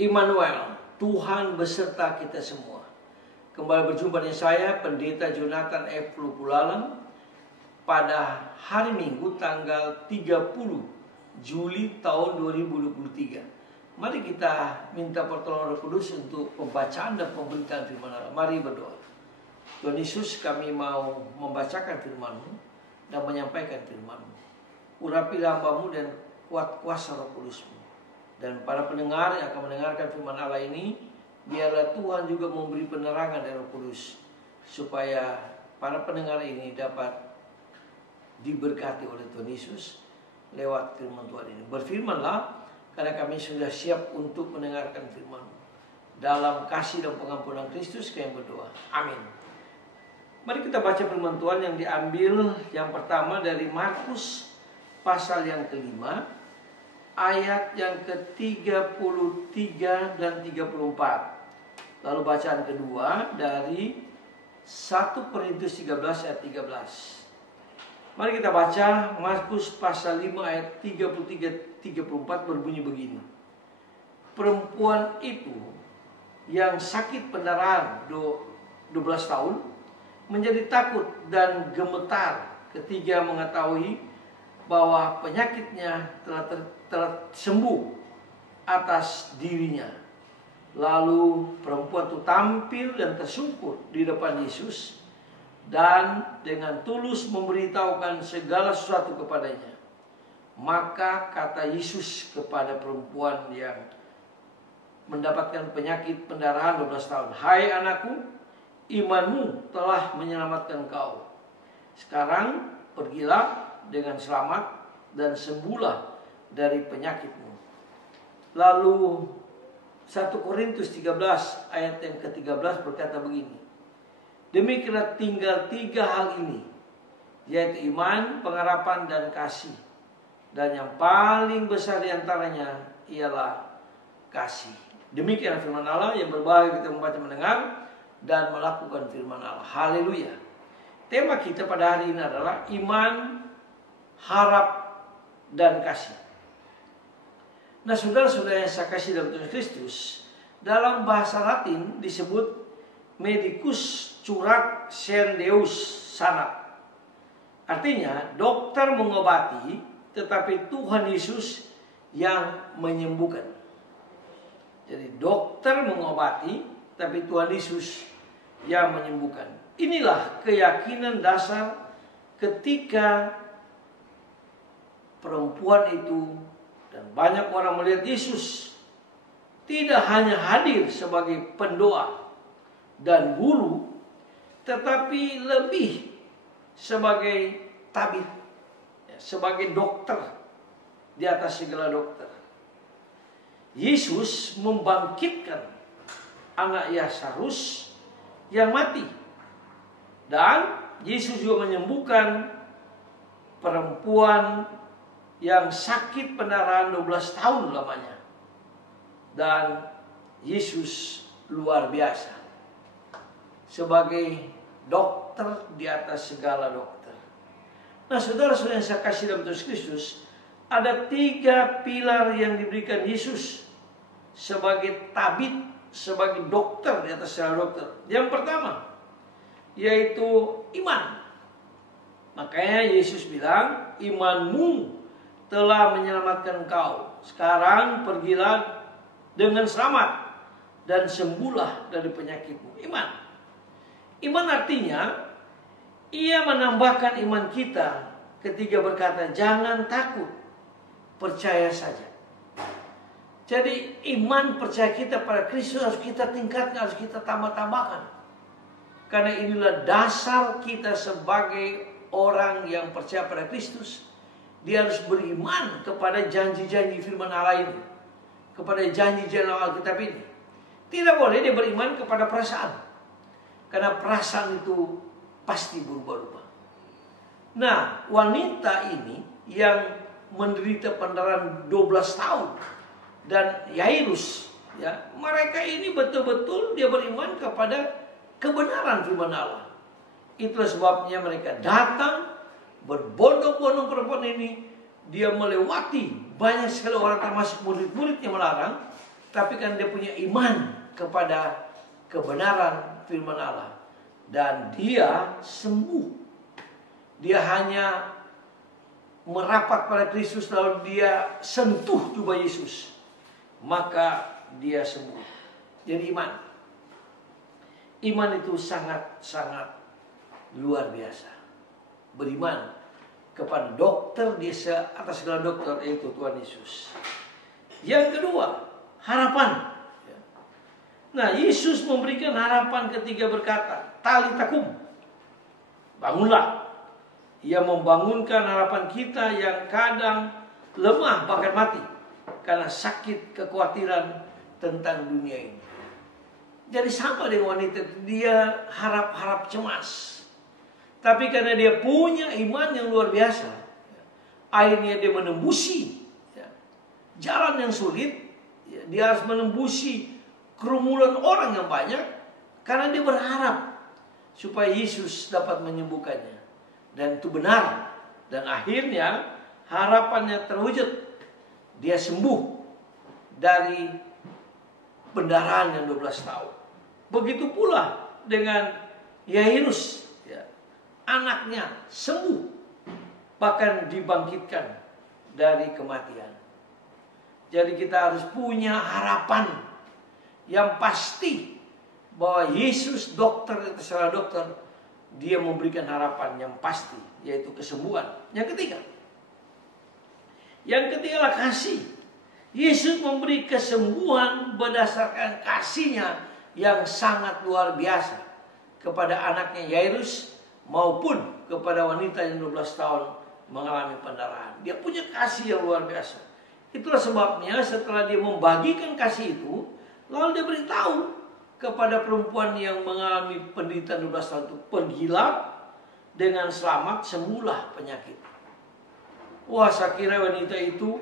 Immanuel, Tuhan beserta kita semua. Kembali berjumpa dengan saya, Pendeta Jonathan F. Lupulalang, pada hari Minggu tanggal 30 Juli tahun 2023. Mari kita minta pertolongan Roh Kudus untuk pembacaan dan pemberitaan firman Allah. Mari berdoa. Tuhan Yesus, kami mau membacakan firman-Mu dan menyampaikan firman-Mu. Urapilah hamba-Mu dan kuat kuasa Roh Kudus-Mu. Dan para pendengar yang akan mendengarkan firman Allah ini, biarlah Tuhan juga memberi penerangan dari Roh Kudus, supaya para pendengar ini dapat diberkati oleh Tuhan Yesus lewat firman Tuhan ini. Berfirmanlah, karena kami sudah siap untuk mendengarkan firman. Dalam kasih dan pengampunan Kristus kami berdoa. Amin. Mari kita baca firman Tuhan yang diambil yang pertama dari Markus pasal yang kelima, ayat yang ke-33 dan 34. Lalu bacaan kedua dari 1 Korintus 13 ayat 13. Mari kita baca Markus pasal 5 ayat 33-34, berbunyi begini. Perempuan itu yang sakit pendarahan 12 tahun menjadi takut dan gemetar ketika mengetahui bahwa penyakitnya telah sembuh atas dirinya. Lalu perempuan itu tampil dan tersungkur di depan Yesus dan dengan tulus memberitahukan segala sesuatu kepadanya. Maka kata Yesus kepada perempuan yang mendapatkan penyakit pendarahan 12 tahun, "Hai anakku, imanmu telah menyelamatkan kau. Sekarang pergilah dengan selamat dan sembuhlah dari penyakitmu." Lalu 1 Korintus 13 ayat yang ke-13 berkata begini. Demikianlah tinggal 3 hal ini, yaitu iman, pengharapan, dan kasih. Dan yang paling besar diantaranya ialah kasih. Demikian firman Allah, yang berbahagia kita membaca, mendengar, dan melakukan firman Allah. Haleluya. Tema kita pada hari ini adalah iman, harap, dan kasih. Nah, saudara-saudara yang saya kasih dalam Tuhan Kristus, dalam bahasa Latin disebut medicus curat serdeus sanat. Artinya dokter mengobati, tetapi Tuhan Yesus yang menyembuhkan. Jadi dokter mengobati, tapi Tuhan Yesus yang menyembuhkan. Inilah keyakinan dasar ketika perempuan itu dan banyak orang melihat Yesus tidak hanya hadir sebagai pendoa dan guru, tetapi lebih sebagai tabib, sebagai dokter di atas segala dokter. Yesus membangkitkan anak Lazarus yang mati, dan Yesus juga menyembuhkan perempuan yang sakit pendarahan 12 tahun lamanya. Dan Yesus luar biasa sebagai dokter di atas segala dokter. Nah, saudara-saudara yang saya kasih dalam Tuhan Kristus, ada 3 pilar yang diberikan Yesus sebagai tabib, sebagai dokter di atas segala dokter. Yang pertama yaitu iman. Makanya Yesus bilang, imanmu telah menyelamatkan kau. Sekarang pergilah dengan selamat dan sembuhlah dari penyakitmu. Iman. Iman artinya ia menambahkan iman kita ketika berkata, jangan takut, percaya saja. Jadi iman percaya kita pada Kristus harus kita tingkatkan, harus kita tambah-tambahkan. Karena inilah dasar kita sebagai orang yang percaya pada Kristus. Dia harus beriman kepada janji-janji firman Allah ini, kepada janji-janji Alkitab ini. Tidak boleh dia beriman kepada perasaan, karena perasaan itu pasti berubah-ubah. Nah, wanita ini yang menderita pendarahan 12 tahun dan Yairus, ya, mereka ini betul-betul dia beriman kepada kebenaran firman Allah. Itulah sebabnya mereka datang berbondong-bondong perempuan ini. Dia melewati banyak sekali orang, termasuk murid-murid yang melarang. tapi kan dia punya iman kepada kebenaran firman Allah. Dan dia sembuh. Dia hanya merapat pada Kristus, lalu dia sentuh jubah Yesus, maka dia sembuh. Jadi iman itu sangat-sangat luar biasa. Beriman kepada dokter di atas segala dokter, yaitu Tuhan Yesus. Yang kedua, harapan. Nah, Yesus memberikan harapan ketika berkata, "Talitakum," bangunlah. Ia membangunkan harapan kita yang kadang lemah bahkan mati karena sakit kekhawatiran tentang dunia ini. Jadi sama dengan wanita, dia harap-harap cemas. Tapi karena dia punya iman yang luar biasa, akhirnya dia menembusi jalan yang sulit. Dia harus menembusi kerumunan orang yang banyak karena dia berharap supaya Yesus dapat menyembuhkannya. Dan itu benar. Dan akhirnya harapannya terwujud. Dia sembuh dari pendarahan yang 12 tahun. Begitu pula dengan Yairus, anaknya sembuh, bahkan dibangkitkan dari kematian. Jadi kita harus punya harapan yang pasti bahwa Yesus dokter, terserah dokter, dia memberikan harapan yang pasti, yaitu kesembuhan. Yang ketiga adalah kasih. Yesus memberi kesembuhan berdasarkan kasihnya yang sangat luar biasa kepada anaknya Yairus maupun kepada wanita yang 12 tahun mengalami pendarahan. Dia punya kasih yang luar biasa. Itulah sebabnya setelah dia membagikan kasih itu, lalu dia beritahu kepada perempuan yang mengalami penderitaan 12 tahun itu, "Pergilah dengan selamat, sembuhlah penyakit." Wah, saya kira wanita itu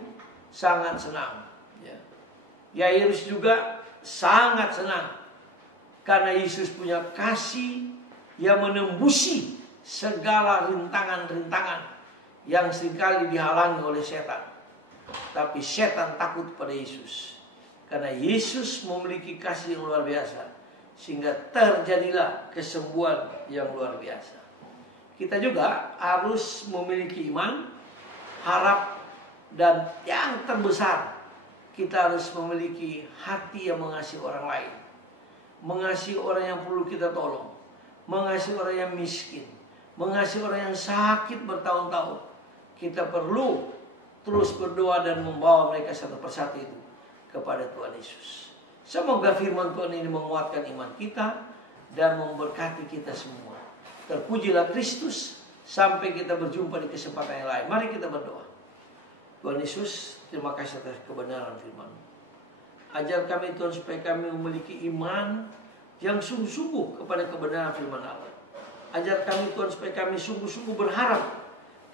sangat senang. Yairus juga sangat senang karena Yesus punya kasih yang menembusi segala rintangan-rintangan yang seringkali dihalangi oleh setan. Tapi setan takut pada Yesus. Karena Yesus memiliki kasih yang luar biasa, sehingga terjadilah kesembuhan yang luar biasa. Kita juga harus memiliki iman, harap, dan yang terbesar, kita harus memiliki hati yang mengasihi orang lain. Mengasihi orang yang perlu kita tolong. Mengasihi orang yang miskin. Mengasihi orang yang sakit bertahun-tahun. Kita perlu terus berdoa dan membawa mereka satu persatu itu kepada Tuhan Yesus. Semoga firman Tuhan ini menguatkan iman kita dan memberkati kita semua. Terpujilah Kristus sampai kita berjumpa di kesempatan yang lain. Mari kita berdoa. Tuhan Yesus, terima kasih atas kebenaran firman-Mu. Ajar kami Tuhan supaya kami memiliki iman yang sungguh-sungguh kepada kebenaran firman Allah. Ajar kami Tuhan supaya kami sungguh-sungguh berharap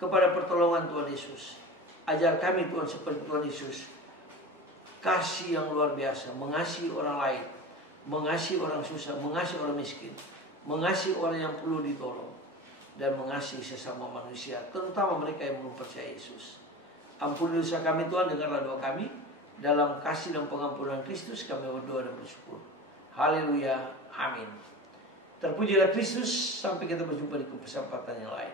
kepada pertolongan Tuhan Yesus. Ajar kami Tuhan seperti Tuhan Yesus, kasih yang luar biasa, mengasihi orang lain, mengasihi orang susah, mengasihi orang miskin, mengasihi orang yang perlu ditolong, dan mengasihi sesama manusia, terutama mereka yang belum percaya Yesus. Ampuni dosa kami Tuhan, dengarlah doa kami. Dalam kasih dan pengampunan Kristus kami berdoa dan bersyukur. Haleluya, amin. Terpujilah Kristus, sampai kita berjumpa di kesempatan yang lain.